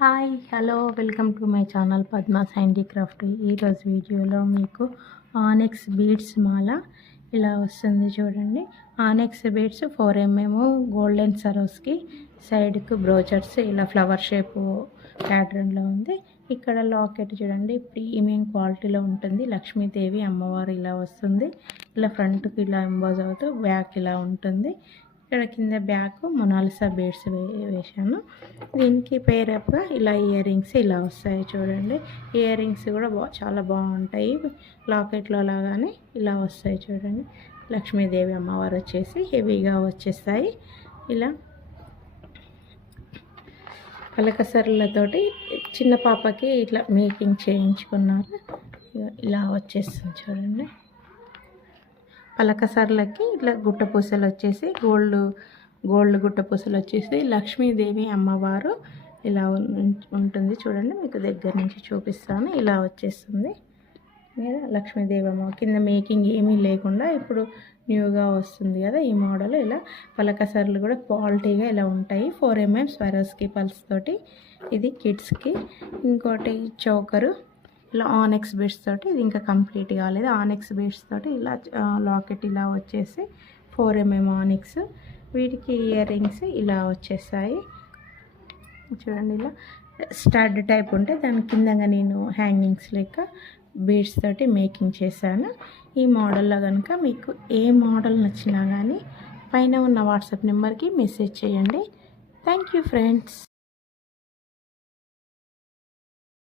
Hi hello welcome to my channel Padmas handicraft. ఈరోజు వీడియోలో మీకు ఆనెక్స్ బీడ్స్ మాల ఇలా వస్తుంది చూడండి. Onyx beads 4mm golden Swarovski సైడ్కు బ్రోచర్స్ ఇలా ఫ్లవర్ షేప్ ప్యాటర్న్లో ఉంది. ఇక్కడ లాకెట్ చూడండి ప్రీమియం క్వాలిటీలో ఉంటుంది. లక్ష్మీదేవి అమ్మవారు ఇలా వస్తుంది. ఇలా ఫ్రంట్కి ఇలా ఎంబోజ్ అవుతూ బ్యాక్ ఇలా ఉంటుంది. ఇక్కడ కింద బ్యాక్ మొనాలిసా బీడ్స్ వేసాను. దీనికి పేరప్గా ఇలా ఇయర్ రింగ్స్ ఇలా వస్తాయి చూడండి. ఇయర్ రింగ్స్ కూడా చాలా బాగుంటాయి. లాకెట్లో లాగానే ఇలా వస్తాయి చూడండి. లక్ష్మీదేవి అమ్మవారు వచ్చేసి హెవీగా వచ్చేస్తాయి. ఇలా పలకసర్లతోటి చిన్న పాపకి ఇట్లా మేకింగ్ చేయించుకున్నారు. ఇలా వచ్చేస్తుంది చూడండి. పలకసర్లకి ఇట్లా గుట్టపూసలు వచ్చేసి గోల్డ్ గుట్టపూసలు వచ్చేసి లక్ష్మీదేవి అమ్మవారు ఇలా ఉంటుంది చూడండి. మీకు దగ్గర నుంచి చూపిస్తాను. ఇలా వచ్చేస్తుంది లక్ష్మీదేవి అమ్మ. కింద మేకింగ్ ఏమీ లేకుండా ఇప్పుడు న్యూగా వస్తుంది కదా ఈ మోడల్. ఇలా పలకసర్లు కూడా క్వాలిటీగా ఇలా ఉంటాయి. 4mm స్వరోస్కి పల్స్ తోటి. ఇది కిడ్స్కి. ఇంకోటి చోకరు ఇలా ఆనెక్స్ బీడ్స్ తోటి. ఇది ఇంకా కంప్లీట్ కాలేదు. ఆనెక్స్ బీడ్స్ తోటి ఇలా లాకెట్ ఇలా వచ్చేసి 4mm ఆనెక్స్. వీటికి ఇయర్ రింగ్స్ ఇలా వచ్చేసాయి చూడండి. ఇలా స్టడ్ టైప్ ఉంటే దాని కిందగా నేను హ్యాంగింగ్స్ లెక్క బీడ్స్ తోటి మేకింగ్ చేశాను. ఈ మోడల్లో కనుక మీకు ఏ మోడల్ నచ్చినా కానీ పైన ఉన్న వాట్సాప్ నెంబర్కి మెసేజ్ చేయండి. Thank you friends.